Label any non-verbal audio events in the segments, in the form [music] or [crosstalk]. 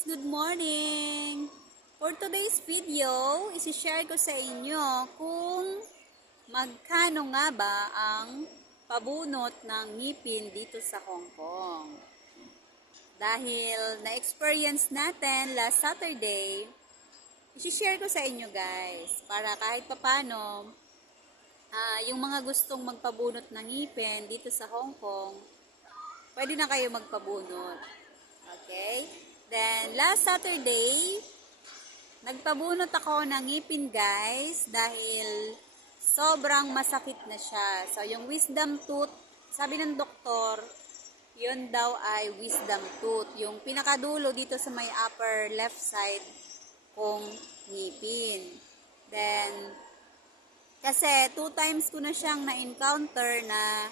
Good morning! For today's video, isi-share ko sa inyo kung magkano nga ba ang pabunot ng ngipin dito sa Hong Kong. Dahil na-experience natin last Saturday, isi-share ko sa inyo guys para kahit papano ah, yung mga gustong magpabunot ng ngipin dito sa Hong Kong, pwede na kayo magpabunot. Okay? Then, last Saturday, nagpabunot ako ng ngipin guys dahil sobrang masakit na siya. So, yung wisdom tooth, sabi ng doktor, yun daw ay wisdom tooth. Yung pinakadulo dito sa may upper left side kong ngipin. Then, kasi two times ko na siyang na-encounter na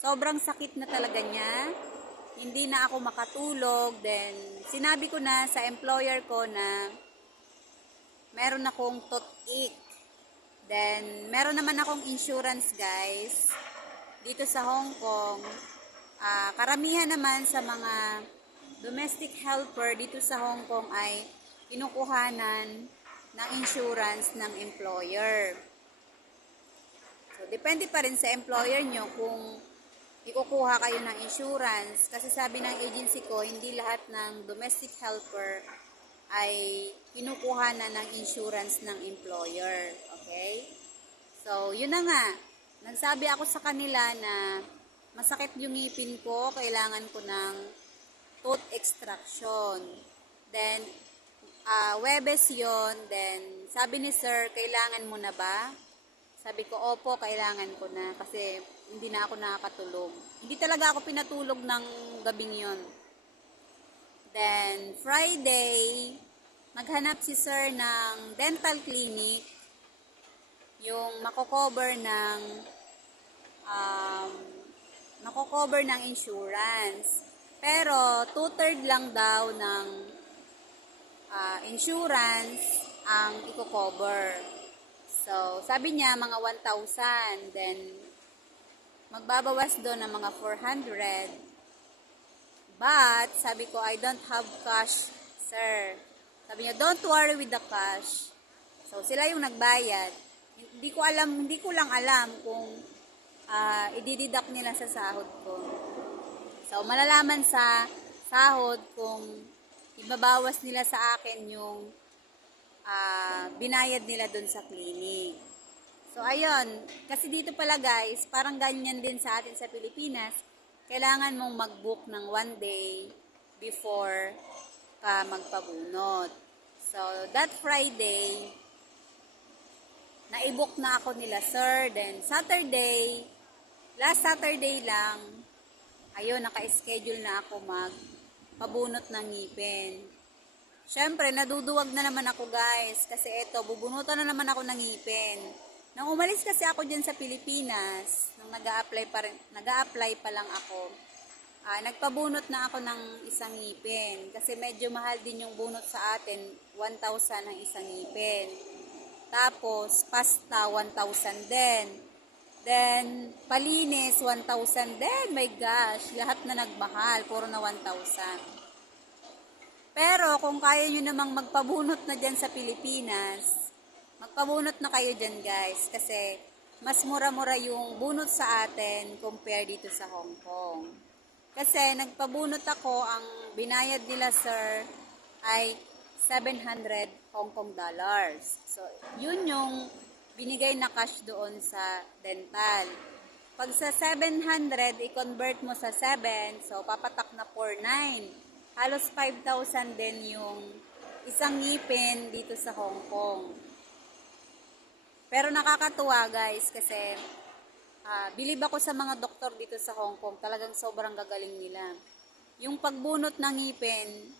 sobrang sakit na talaga niya. Hindi na ako makatulog. Then, sinabi ko na sa employer ko na meron akong toothache. Then, meron naman akong insurance, guys. Dito sa Hong Kong. Ah, karamihan naman sa mga domestic helper dito sa Hong Kong ay kinukuhanan ng insurance ng employer. So, depende pa rin sa employer nyo kung ikukuha kayo ng insurance. Kasi sabi ng agency ko, hindi lahat ng domestic helper ay kinukuha na ng insurance ng employer. Okay? So, yun na nga. Nagsabi ako sa kanila na masakit yung ngipin ko, kailangan ko ng tooth extraction. Then, ah Webes yon Then, sabi ni sir, kailangan mo na ba? Sabi ko, opo, kailangan ko na kasi hindi na ako nakakatulog. Hindi talaga ako pinatulog ng gabing yon. Then, Friday, naghanap si sir ng dental clinic yung mako-cover ng um, mako-cover ng insurance. Pero, two-third lang daw ng ah, insurance ang i-cover. So, sabi niya mga 1,000. Then, magbabawas doon ng mga 400. But, sabi ko, I don't have cash, sir. Sabi niya, don't worry with the cash. So, sila yung nagbayad. Hindi ko alam, hindi ko lang alam kung ah, idididak nila sa sahod ko. So, malalaman sa sahod kung ibabawas nila sa akin yung ah, binayad nila dun sa clinic. So, ayun. Kasi dito pala guys, parang ganyan din sa atin sa Pilipinas. Kailangan mong mag-book ng one day before ka magpabunot. So, that Friday, na-book na ako nila sir. Then, Saturday, last Saturday lang, ayun, naka-schedule na ako magpabunot ng ngipin. Siyempre, naduduwag na naman ako guys. Kasi eto, bubunutan na naman ako ng ngipin. Nang umalis kasi ako dyan sa Pilipinas, nung nag apply pa, rin, nag apply pa lang ako, ah, nagpabunot na ako ng isang ngipin. Kasi medyo mahal din yung bunot sa atin, 1,000 ang isang ngipin. Tapos, pasta, 1,000 din. Then, palinis, 1,000 din. My gosh, lahat na nagmahal. Puro na 1,000. Pero, kung kaya nyo namang magpabunot na dyan sa Pilipinas, magpabunot na kayo dyan guys. Kasi, mas mura-mura yung bunot sa atin compare dito sa Hong Kong. Kasi, nagpabunot ako, ang binayad nila sir ay 700 Hong Kong dollars. So, yun yung binigay na cash doon sa dental. Pag sa 700, i-convert mo sa 7, so papatak na 49. Halos 5,000 din yung isang ngipin dito sa Hong Kong. Pero nakakatuwa guys kasi ah bilib ako sa mga doktor dito sa Hong Kong. Talagang sobrang gagaling nila. Yung pagbunot ng ngipin,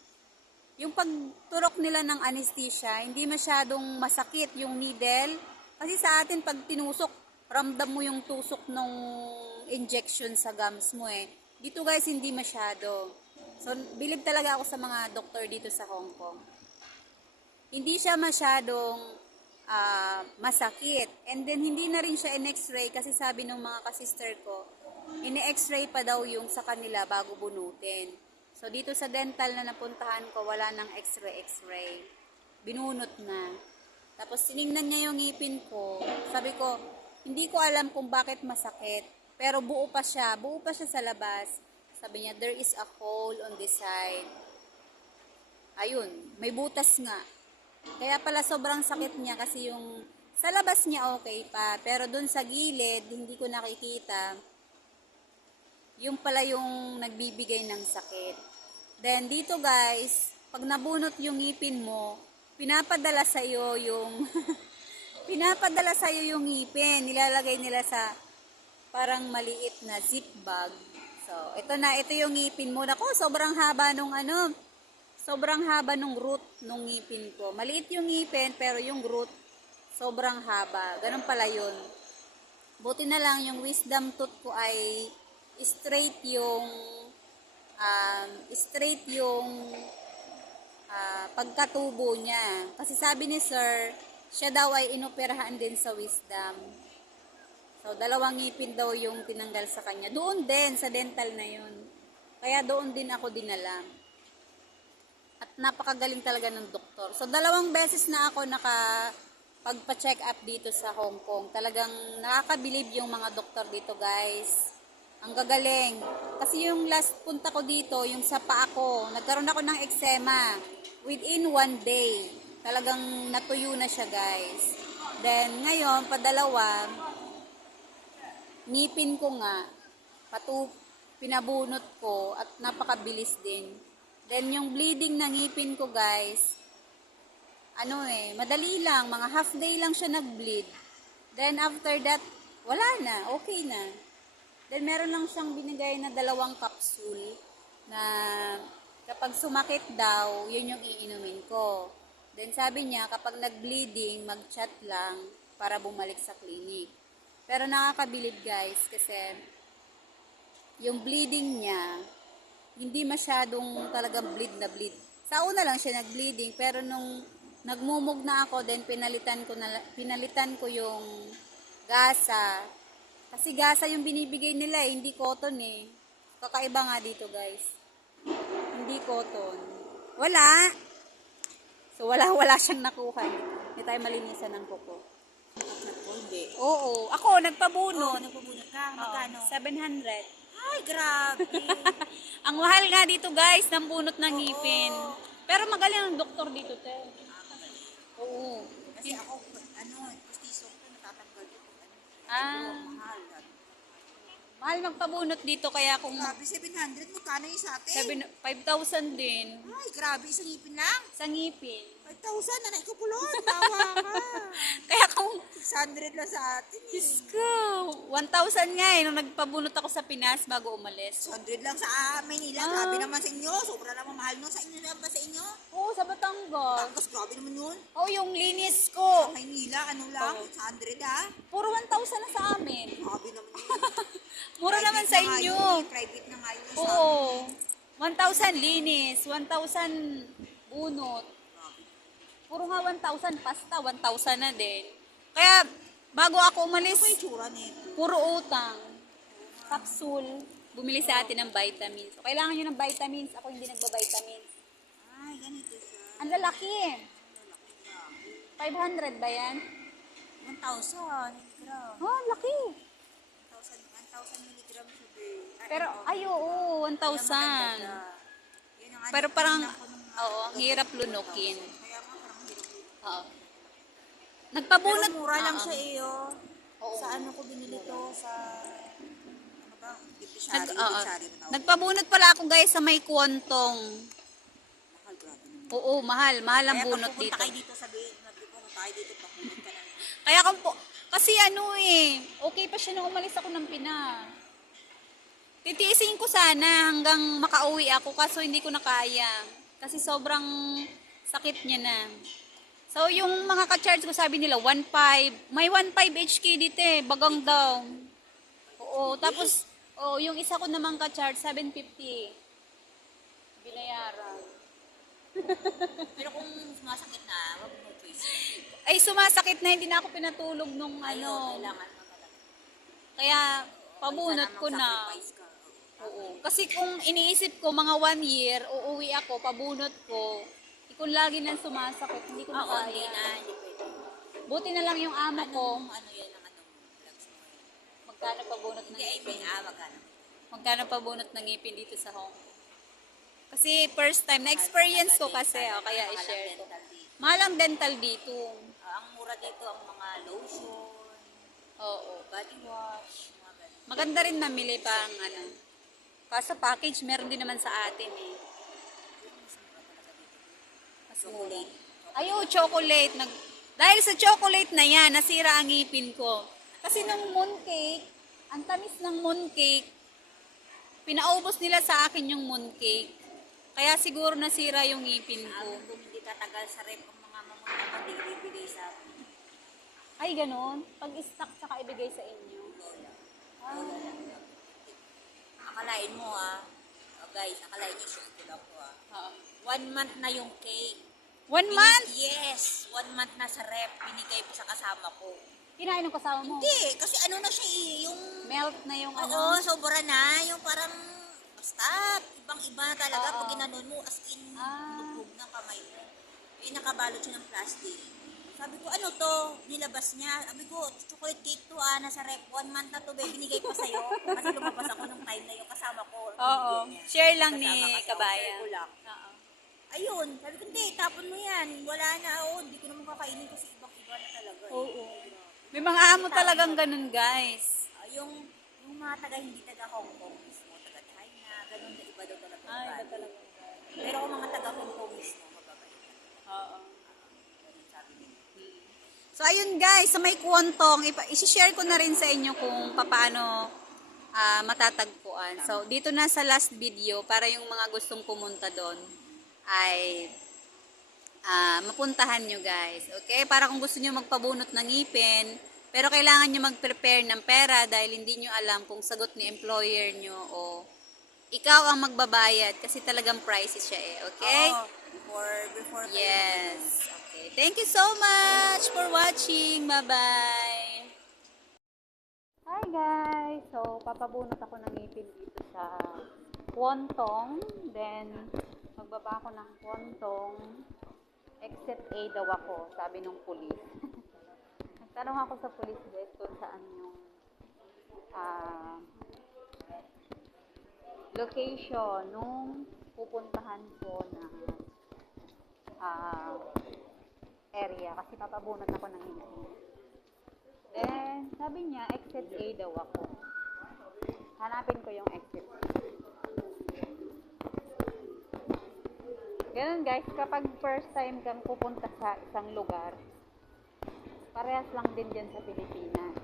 yung pagturok nila ng anesthesia, hindi masyadong masakit yung needle. Kasi sa atin, pag tinusok, ramdam mo yung tusok ng injection sa gums mo eh. Dito guys, hindi masyado. So, bilib talaga ako sa mga doktor dito sa Hong Kong. Hindi siya masyadong ah, masakit. And then, hindi na rin siya in-x-ray kasi sabi ng mga kasister ko, in-x-ray pa daw yung sa kanila bago bunutin. So, So, dito sa dental na napuntahan ko, wala nang x-ray, x-ray. Binunot na. Tapos, tiningnan niya yung ngipin ko. Sabi ko, hindi ko alam kung bakit masakit. Pero buo pa siya. Buo pa siya sa labas. Sabi niya, there is a hole on this side. Ayun, may butas nga. Kaya pala sobrang sakit niya kasi yung sa labas niya okay pa. Pero dun sa gilid, hindi ko nakikita. Yung pala yung nagbibigay ng sakit. Then dito guys, pag nabunot yung ngipin mo, pinapadala sa iyo yung [laughs] pinapadala sa iyo yung ngipin. Nilalagay nila sa parang maliit na zip bag. So, ito na, ito yung ngipin mo. Nako, sobrang haba nung ano, sobrang haba nung root nung ngipin ko. Maliit yung ngipin, pero yung root, sobrang haba. Ganun pala yun. Buti na lang yung wisdom tooth ko ay straight yung um, straight yung ah, pagkatubo niya. Kasi sabi ni sir, siya daw ay inoperahan din sa wisdom. So, dalawang ngipin daw yung tinanggal sa kanya. Doon din, sa dental na yun. Kaya doon din ako dinala. At napakagaling talaga ng doktor. So, dalawang beses na ako naka pagpa-check up dito sa Hong Kong. Talagang nakakabilib yung mga doktor dito, guys. Ang gagaling. Kasi yung last punta ko dito, yung sa paa ko, nagkaroon ako ng eczema. Within one day, talagang natuyo na siya, guys. Then, ngayon, padalawa, ngipin ko nga, patu pinabunot ko at napakabilis din. Then yung bleeding ng ngipin ko guys, ano eh, madali lang, mga half day lang siya nag-bleed. Then after that, wala na, okay na. Then meron lang siyang binigay na dalawang capsule na kapag sumakit daw, yun yung iinumin ko. Then sabi niya, kapag nag-bleeding, mag-chat lang para bumalik sa clinic. Pero nakakabilib guys kasi yung bleeding niya, hindi masyadong talagang bleed na bleed. Sa una lang siya nag-bleeding pero nung nagmumog na ako then pinalitan ko na pinalitan ko yung gasa. Kasi gasa yung binibigay nila eh, hindi cotton eh. Kakaiba nga dito guys. Hindi cotton. Wala. So wala wala siyang nakuha. Hindi tayo malinisan ng kuko. Hindi. Oo, ako nagpabuno. Oo, nagpabunot ka. Magkano? 700. Ay, grabe. Ang mahal nga dito guys, ng bunot ng ngipin. Pero magaling ang doktor dito, te. Oo. Kasi ako, ano, pustiso ko, natatanggal dito. Ano, Ah, mahal. mahal magpabunot dito kaya kung Grabe, 700. Magkano yung sa atin? seven- 5,000 din Ay, grabe. Isang ipin lang. sa ngipin. 5,000. Nanay ko pulot. Tawa ka. [laughs] Kaya kung, 600 lang sa atin. eh. Diyos ko, 1,000 nga eh, nung nagpabunot ako sa Pinas bago umalis. 600 lang sa Manila. Ah. Grabe naman sa inyo. Sobra naman mahal no. Sa inyo ba sa inyo? Oo, sa Batangas. Tapos grabe naman yun. Oh, yung linis ko. Maynila, ano lang? Oo. 100 ah. Puro 1,000 na sa amin. Grabe naman yun. [laughs] Mura Private naman sa na inyo. yun eh. Private na nga yun sa Oo. 1,000 linis, 1,000 bunot. Puro nga 1,000 pasta, 1,000 na din. Kaya, bago ako umalis, Ano itsura nito? puro utang. Capsule. Bumili sa atin ng vitamins. So, kailangan nyo ng vitamins. Ako hindi nagba-vitamins. Ay, ganito siya. Ang lalaki. 500 ba yan? 1,000 milligram. Oh, laki. 1,000 1,000 milligram siya, babe. Ay, Pero, ano, ay, oo, 1,000. kaya maganda siya. Yun ang ano, Pero parang, tingnan ko nung, oo, ang hirap lunukin. Nga, parang yun. Oo. Pero Nagpabunot. mura lang siya eh, oh. Oo. Sa ano ko binili to? Sa, ano ba? Nag, Dipisari, oo. mo tawag. Nagpabunot pala ako guys sa may kuwantong. Mahal, grabe. Oo, mahal. Mahal ang Kaya bunot pag pupunta dito. kayo dito, sabihin, nagpupunta tayo dito, papunod ka na. Kaya kung po, kasi ano eh, okay pa siya nung umalis ako ng Pinas. Titiisin ko sana hanggang makauwi ako kaso hindi ko na kaya. Kasi sobrang sakit niya na. So yung mga ka-charge ko sabi nila 1.5. May 1.5 HK dito eh, bagang daw. Oo, tapos oh, yung isa ko namang ka-charge 750. Binayaran. [laughs] Pero kung sumasakit na, wag mo choice. Ay sumasakit na hindi na ako pinatulog nung ano. kailangan mo talaga. Kaya pabunot ko na. Oo. Kasi kung iniisip ko mga one year, uuwi ako, pabunot ko, ikon lagi nang sumasakit, hindi ko na Oo, hindi kaya. na, hindi pwede. Buti na lang yung amo ko, Anong, ano yan, ang ano, vlogs mo yun? magkano pabunot ng Hindi, I ngipin. mean, ah, magkano? Magkano pabunot ng ngipin dito sa Hong Kong. Kasi first time, na-experience ko kasi, oh, kaya i-share ko. dental dito. Mahal ang dental dito. Ah, ang mura dito, ang mga lotion, Oo. body wash, mga ganun. Maganda rin mamili pang ano. Kaso package, meron din naman sa atin eh. Mas mura. Ay, oh, chocolate. Nag... Dahil sa chocolate na yan, nasira ang ngipin ko. Kasi nung mooncake, ang tamis ng mooncake, pinaubos nila sa akin yung mooncake. Kaya siguro nasira yung ngipin ko. Amin kung hindi tatagal sa rep ang mga mo, hindi ibibigay sa akin. Ay, ganon. Pag-stock tsaka ibigay sa inyo. Ah. Akalain mo ah, oh, guys, akalain niyo share ko lang po ah. Oo. One month na yung cake. One month? Yes, one month na sa rep, binigay ko sa kasama ko. Kinain ng kasama mo? Hindi, kasi ano na siya eh, yung... Melt na yung Oo, ano? sobra na, yung parang... Basta, ibang-iba talaga Oo. pag ginanon mo, as in, Ah. lubog ng kamay mo. Eh, nakabalot siya ng plastic. Sabi ko, ano to? Nilabas niya. Sabi ko, chocolate cake to ah, nasa rep. One month na to, be, binigay pa sa'yo. Kasi lumabas ako nung time na yung kasama ko. Oo. binigyan niya. Share lang ni Kasama kasi, Kabaya. share ko lang. Oo. Ayun, sabi ko, hindi, tapon mo yan. Wala na, oo, hindi ko naman kakainin kasi ibang-iba na talaga. eh. Oo. May mga amo talagang ganun, guys. Ah, yung, yung mga taga hindi taga Hong Kong mismo, taga China, ganun na iba daw talaga. Ay, yung iba talaga. Pero kung mga taga Hong Kong mismo, mababait. Oo. Ganun sabi nila. So, ayun guys, sa may kwantong, ipa- isi-share ko na rin sa inyo kung paano ah, matatagpuan. So, dito na sa last video, para yung mga gustong pumunta doon, ay ah, mapuntahan nyo guys. Okay? Para kung gusto nyo magpabunot ng ngipin, pero kailangan nyo mag-prepare ng pera dahil hindi nyo alam kung sagot ni employer nyo o ikaw ang magbabayad kasi talagang pricey siya eh. Okay? Oo, before, before Yes. Okay. Thank you so much for watching. Bye-bye. Hi guys. So, papabunot ako ng ngipin dito sa Kwontong. Then, magbaba ako ng Kwontong. Exit A daw ako, sabi nung pulis. [laughs] Nagtanong ako sa pulis guys kung saan yung ah, location nung pupuntahan ko na ah, area kasi papabunot ako ng ngipin. Then, sabi niya, exit A daw ako. Hanapin ko yung exit A. Ganun guys, kapag first time kang pupunta sa isang lugar, parehas lang din dyan sa Pilipinas.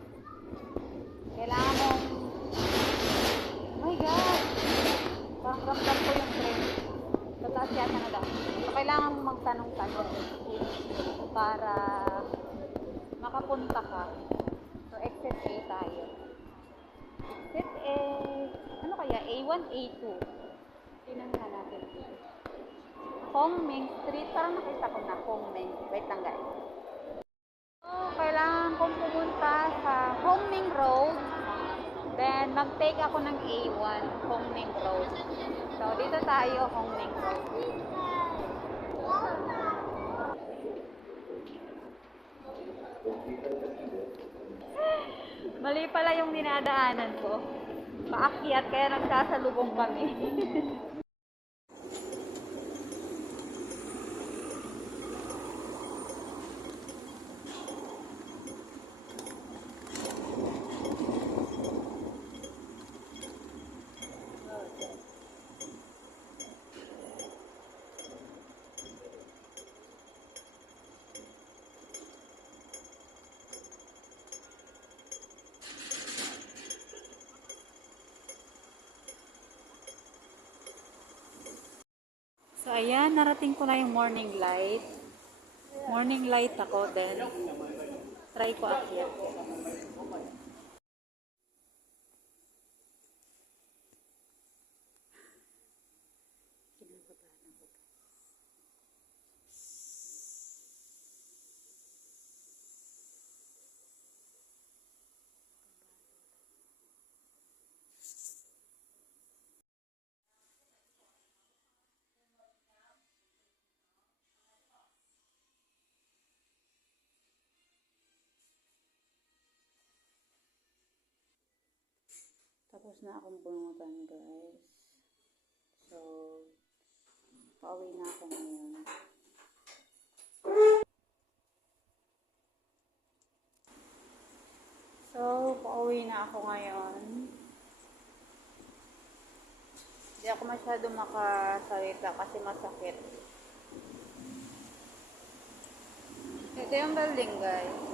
Kailangan mong, oh my God, parang ramdam ko yung trend. Tataas yata na daw. So, kailangan mong magtanong-tanong para makapunta ka. So, exit A tayo. Exit A, ano kaya? A1, A2. Tingnan nga natin dito. Hongmeng Street. Parang nakita ko na Hongmeng. Wait lang guys. So, kailangan kong pumunta sa Hongmeng Road. Then, mag-take ako ng A1, Hongmeng Road. So, dito tayo, Hongmeng Road. [laughs] Mali pala yung dinadaanan ko. Paakyat, kaya nagsasalubong kami. [laughs] ayan, narating ko na yung morning light. Morning light ako, then try ko akyat. Tapos na akong bunutan, guys. So, pauwi na ako ngayon. So, pauwi na ako ngayon. Hindi ako masyado makasalita kasi masakit. Ito yung building, guys.